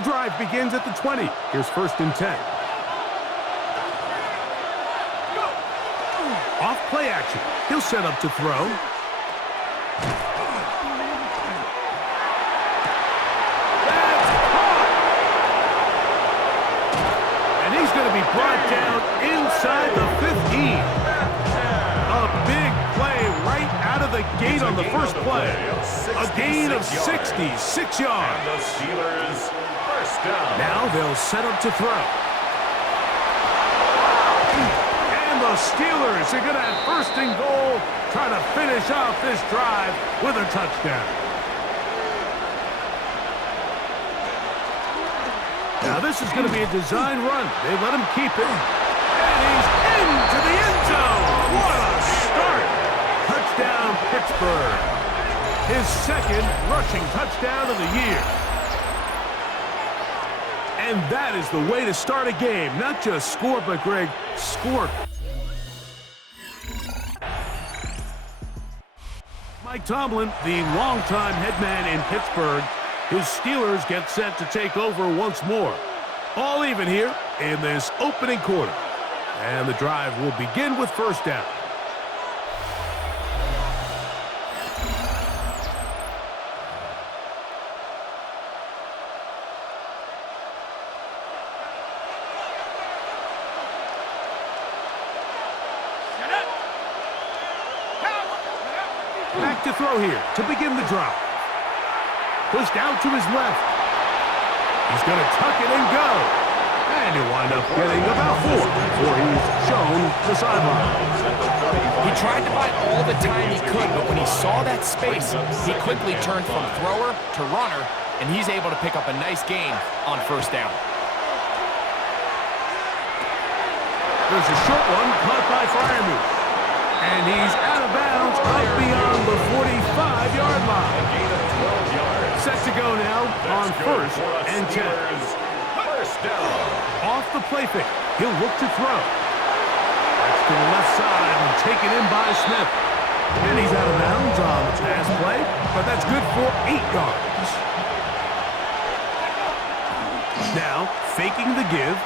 The drive begins at the 20. Here's 1st and 10. Off play action. He'll set up to throw. That's caught! And he's going to be brought down inside the 15. A big play right out of the gate on the first play. A gain of 66 yards. The Steelers first down. Now they'll set up to throw. The Steelers are going to have 1st and goal, trying to finish off this drive with a touchdown. Now this is going to be a design run. They let him keep it. And he's into the end zone. What a start. Touchdown, Pittsburgh. His 2nd rushing touchdown of the year. And that is the way to start a game. Not just score, but, Greg, score. Mike Tomlin, the longtime head man in Pittsburgh, his Steelers get set to take over once more. All even here in this opening quarter. And the drive will begin with 1st down. Back to throw here to begin the drive. Pushed out to his left. He's going to tuck it and go. And he'll wind up getting about 4 before he's shown the sideline. He tried to buy all the time he could, but when he saw that space, he quickly turned from thrower to runner, and he's able to pick up a nice gain on 1st down. There's a short one caught by Freiermuth. And he's out of bounds up beyond the 45-yard line. Set to go now on 1st and 10. First down. Off the play fake. He'll look to throw. That's to the left side and taken in by Smith. And he's out of bounds on the pass play, but that's good for 8 yards. Now, faking the give.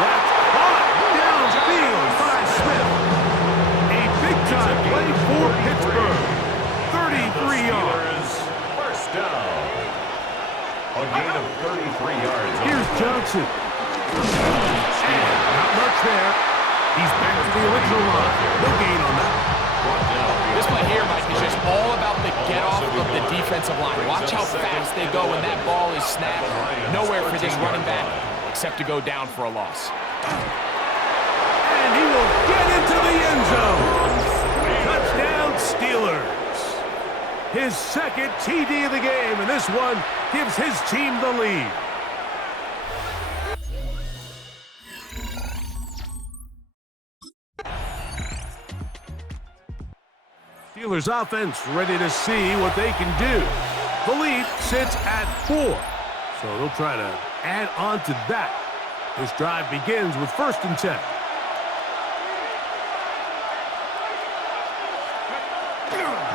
That's caught downfield by Smith. A big-time play for Pittsburgh. 33 yards. First down. A gain of 33 yards. Here's Johnson. And not much there. He's back to the original line. No gain on that. This play here, Mike, is just all about the get-off of the defensive line. Watch how fast they go when that ball is snapped. Nowhere for this running back except to go down for a loss. And he will get into the end zone. Touchdown, Steelers. His 2nd TD of the game, and this one gives his team the lead. Steelers offense ready to see what they can do. The lead sits at 4, so they'll try to add on to that. This drive begins with 1st and 10.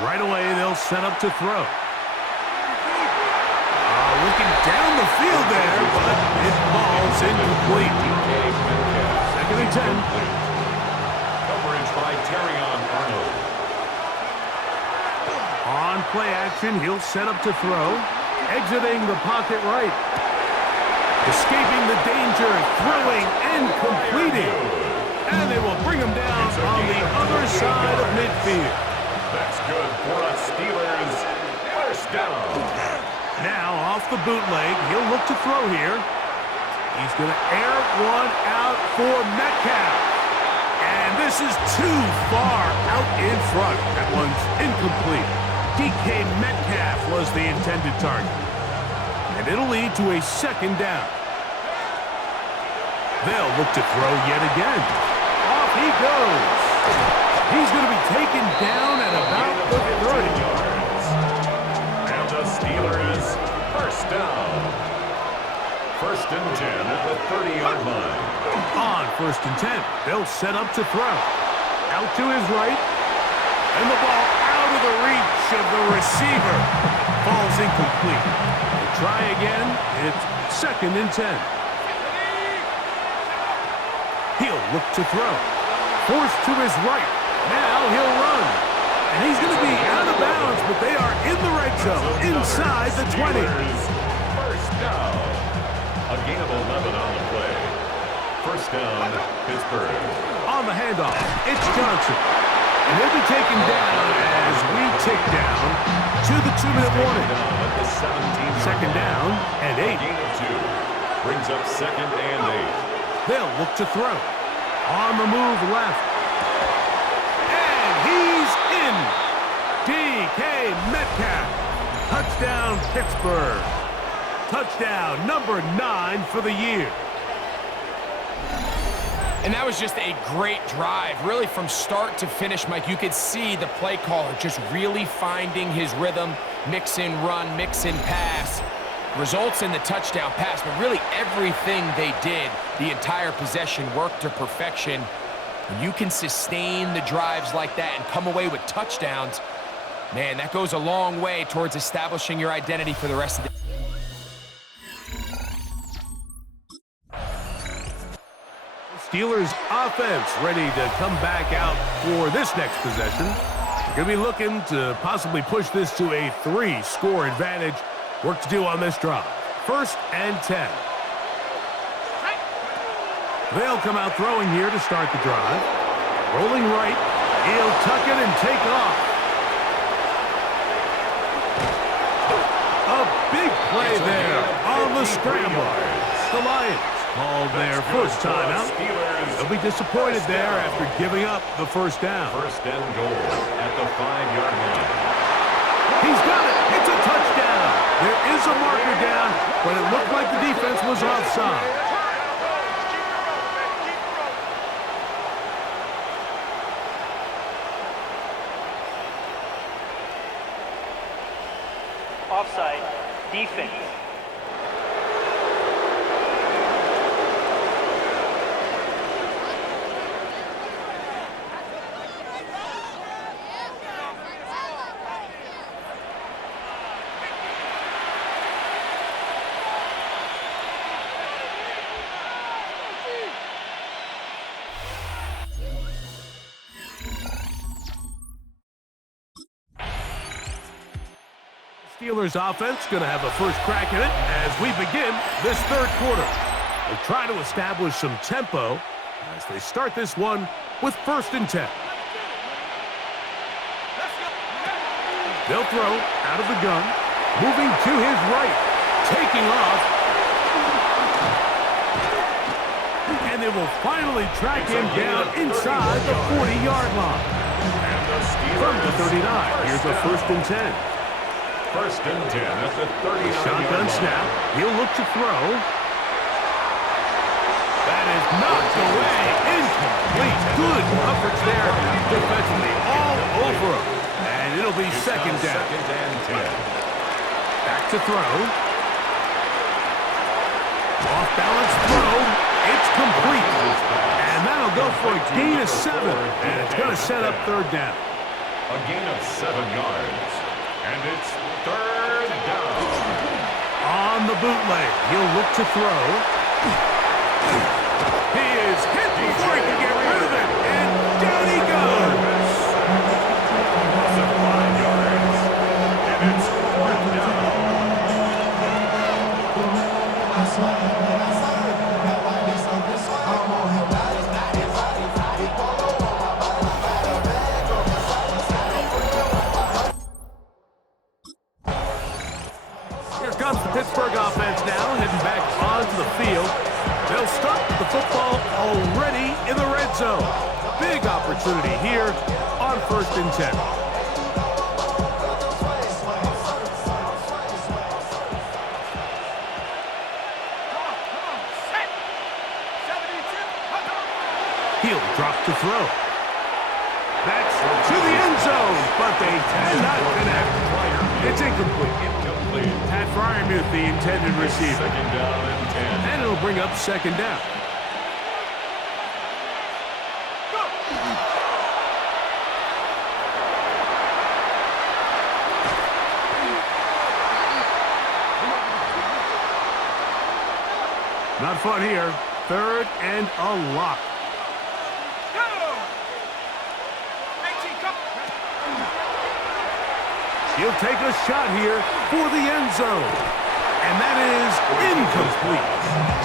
Right away, they'll set up to throw. Looking down the field there, but it falls incomplete. 2nd and 10. Coverage by Terrion Arnold. On play action, he'll set up to throw. Exiting the pocket right. Escaping the danger, throwing and completing. And they will bring him down on the other side of midfield. That's good for the Steelers. First down. Now off the bootleg, he'll look to throw here. He's going to air one out for Metcalf. And this is too far out in front. That one's incomplete. DK Metcalf was the intended target. And it'll lead to a 2nd down. They'll look to throw yet again. Off he goes. He's going to be taken down at about the 30. And the Steelers, first down. 1st and 10 at the 30-yard line. On 1st and 10, they'll set up to throw. Out to his right. And the ball out of the reach of the receiver. falls incomplete. We'll try again. It's 2nd and 10. He'll look to throw. Forced to his right. Now he'll run. And he's going to be out of bounds, but they are in the red zone, inside the 20. First down. A gain of 11 on the play. First down, Pittsburgh. On the handoff, it's Johnson. And he'll be taken down as we tick down to the 2-minute warning. Second down and 8. Gain of 2. Brings up 2nd and 8. They'll look to throw. On the move left. And he's in. DK Metcalf. Touchdown, Pittsburgh. Touchdown number 9 for the year. And that was just a great drive. Really, from start to finish, Mike, you could see the play caller just really finding his rhythm, mix in run, mix in pass. Results in the touchdown pass, but really everything they did, the entire possession, worked to perfection. When you can sustain the drives like that and come away with touchdowns, man, that goes a long way towards establishing your identity for the rest of the Steelers offense ready to come back out for this next possession. They're going to be looking to possibly push this to a 3-score advantage. Work to do on this drive. 1st and 10. They'll come out throwing here to start the drive. Rolling right. He'll tuck it and take off. A big play there on the scramble. The Lions called their first timeout. They'll be disappointed there after giving up the first down. First and goal at the 5-yard line. He's got it. It's a touchdown. There is a marker down, but it looked like the defense was offside. Offside. Defense. Steelers offense going to have a first crack at it as we begin this 3rd quarter. They try to establish some tempo as they start this one with 1st and 10. They'll throw out of the gun, moving to his right, taking off. And they will finally track him down inside the 40-yard line. From the 39, here's a 1st and 10. 1st and 10 at the 39-yard Shotgun line. snap. He'll look to throw. That is knocked away. Incomplete. Good coverage there defensively all over him. And it'll be 2nd down. 2nd and 10. Back to throw. Off balance throw. It's complete. And that'll go for a gain of 7. And it's going to set up 3rd down. A gain of 7 yards. And it's 3rd down. On the bootleg, he'll look to throw. He is hit before he can get rid of it, and down he goes. Loss of 5 yards. And it's 4th down. Comes the Pittsburgh offense now, heading back onto the field. They'll start the football already in the red zone. Big opportunity here on 1st and 10. He'll drop to throw. That's to the end zone, but they cannot connect. It's incomplete. Pat Fryermuth, the intended receiver. 2nd down and 10. And it'll bring up 2nd down. Not fun here. 3rd and a lot. He'll take a shot here for the end zone. And that is incomplete.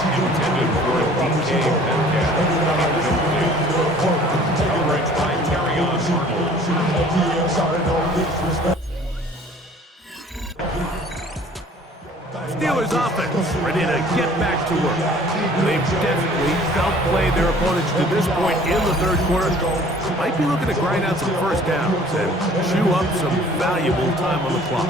Intended for DK Metcalf. Coverage by Terrion Arnold. Steelers offense ready to get back to work. They've definitely outplayed their opponents to this point in the 3rd quarter. Might be looking to grind out some first downs and chew up some valuable time on the clock.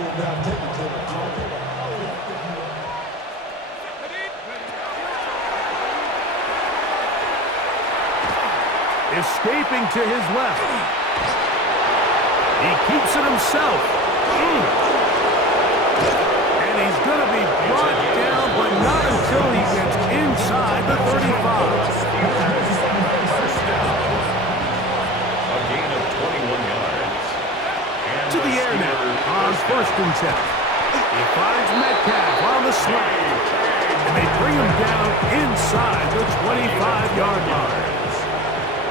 Escaping to his left. He keeps it himself. And he's going to be brought down, but not until he gets inside the 35. A gain of 21 yards. To the air now on 1st and 10. He finds Metcalf on the slant. And they bring him down inside the 25-yard line.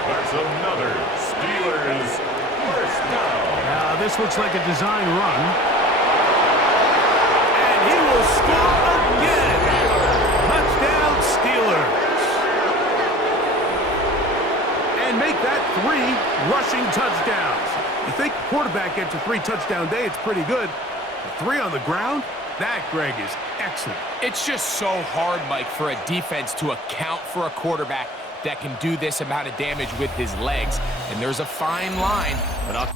That's another Steelers first down. Now this looks like a design run. And he will score again. Touchdown Steelers. And make that 3 rushing touchdowns. You think the quarterback gets a 3-touchdown day, it's pretty good. But 3 on the ground? That, Greg, is excellent. It's just so hard, Mike, for a defense to account for a quarterback that can do this amount of damage with his legs. And there's a fine line, but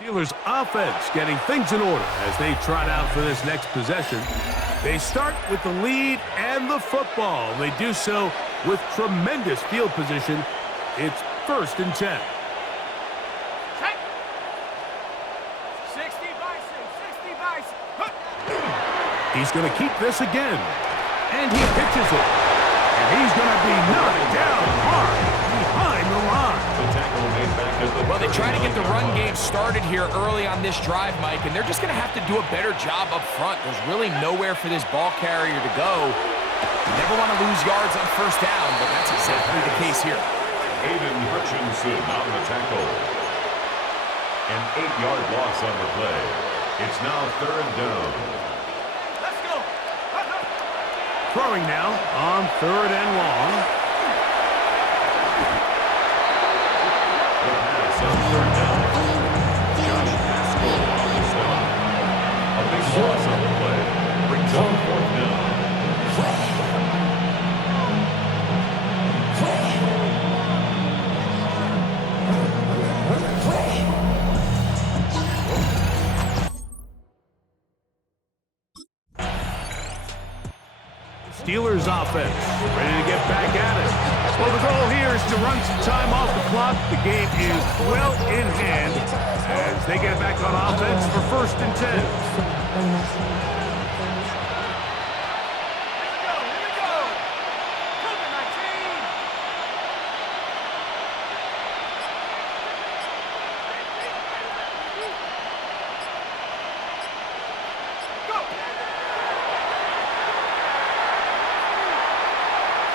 Steelers offense getting things in order as they trot out for this next possession. They start with the lead and the football. They do so with tremendous field position. It's 1st and 10. 60 Bison. He's going to keep this again. And he pitches it. And he's going to be knocked down hard behind the line. The tackle made back at the well, they try to get the run game started here early on this drive, Mike, and they're just going to have to do a better job up front. There's really nowhere for this ball carrier to go. You never want to lose yards on 1st down, but that's exactly the case here. Aiden Hutchinson on the tackle. An 8-yard loss on the play. It's now 3rd down. Throwing now on 3rd and long. The pass on 3rd down. Josh Pascal on the stop. A big loss on the play. Brings up 4th down. Steelers offense ready to get back at it. Well, the goal here is to run some time off the clock. The game is well in hand as they get back on offense for 1st and 10.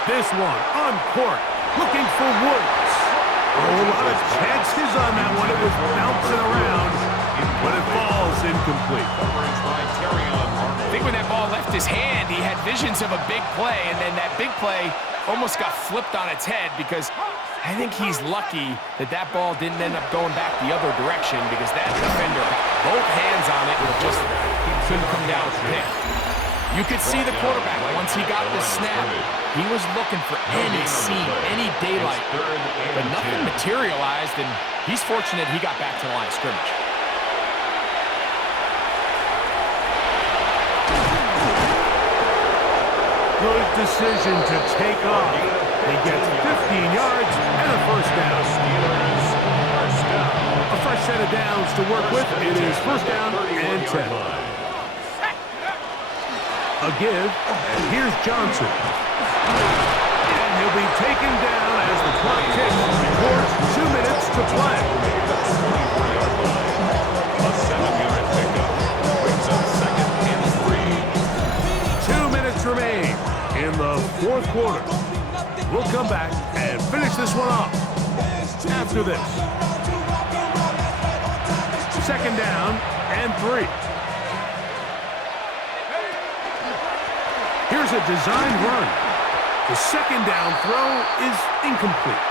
This one on court, looking for Woods. Oh, a lot of chances on that one. It was bouncing around, but it falls incomplete. Coverage by Terrion Arnold. I think when that ball left his hand, he had visions of a big play, and then that big play almost got flipped on its head because I think he's lucky that that ball didn't end up going back the other direction because that defender got both hands on it and just couldn't come down with the pick. You could see the quarterback, once he got the snap, he was looking for any seam, any daylight, but nothing materialized, and he's fortunate he got back to the line of scrimmage. Good decision to take off. He gets 15 yards and a 1st down. A fresh set of downs to work with. It is 1st down and 10. A give, and here's Johnson. And he'll be taken down as the clock ticks towards 2 minutes to play. A 7-yard pickup brings up 2nd and 3. fourth quarter. We'll come back and finish this one off after this. Second down and 3. Here's a designed run. The second down throw is incomplete.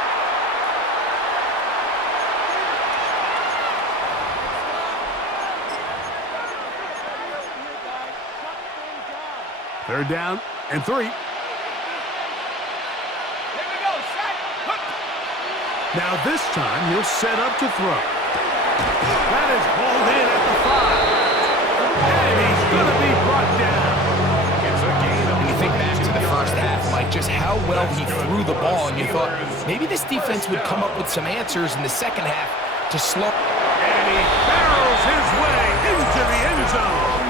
Third down and 3. Now this time he'll set up to throw. That is hauled in at the 5. And he's going to be brought down. It's a gain of When you think back to the first half, Mike, just how well he threw the ball, and you thought maybe this defense would come up with some answers in the second half to slow. And he barrels his way into the end zone.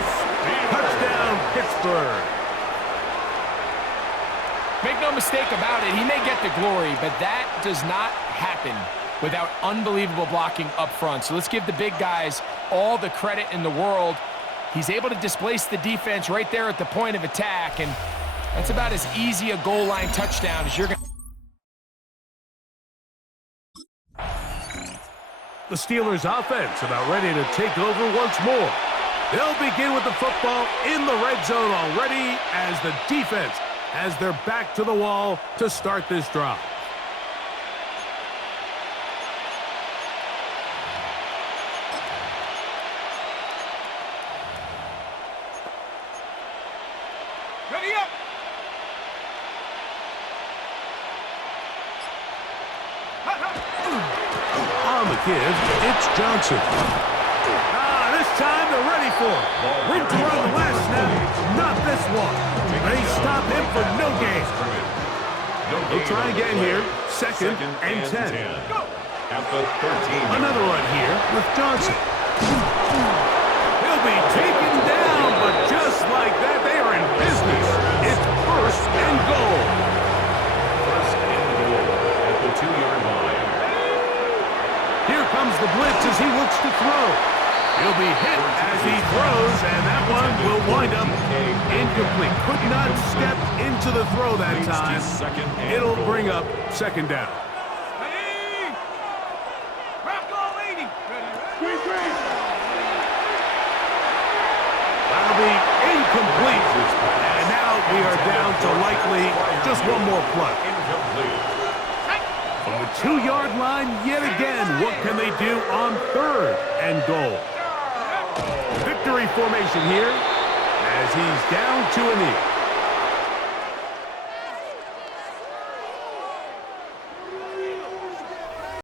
Touchdown, Pittsburgh. Make no mistake about it, he may get the glory, but that does not happen without unbelievable blocking up front. So let's give the big guys all the credit in the world. He's able to displace the defense right there at the point of attack, and that's about as easy a goal line touchdown as you're going to. The Steelers' offense about ready to take over once more. They'll begin with the football in the red zone already as the defense has their back to the wall to start this drive. Ready up! On the give, it's Johnson. This time they're ready for it. Went to run the last snap, not this one. They stop him for no gain. They'll try again here. Second and 10. At the 13. Another run here with Johnson. He'll be taken down, but just like that, they are in business. It's first and goal. First and goal at the 2-yard line. Here comes the blitz as he looks to throw. He'll be hit as he throws, and that one will wind up incomplete. Could not step into the throw that time. It'll bring up second down. Ready! Rocco leading! That'll be incomplete. And now we are down to likely just one more play. From the 2-yard line yet again, what can they do on third and goal? Victory formation here as he's down to a knee.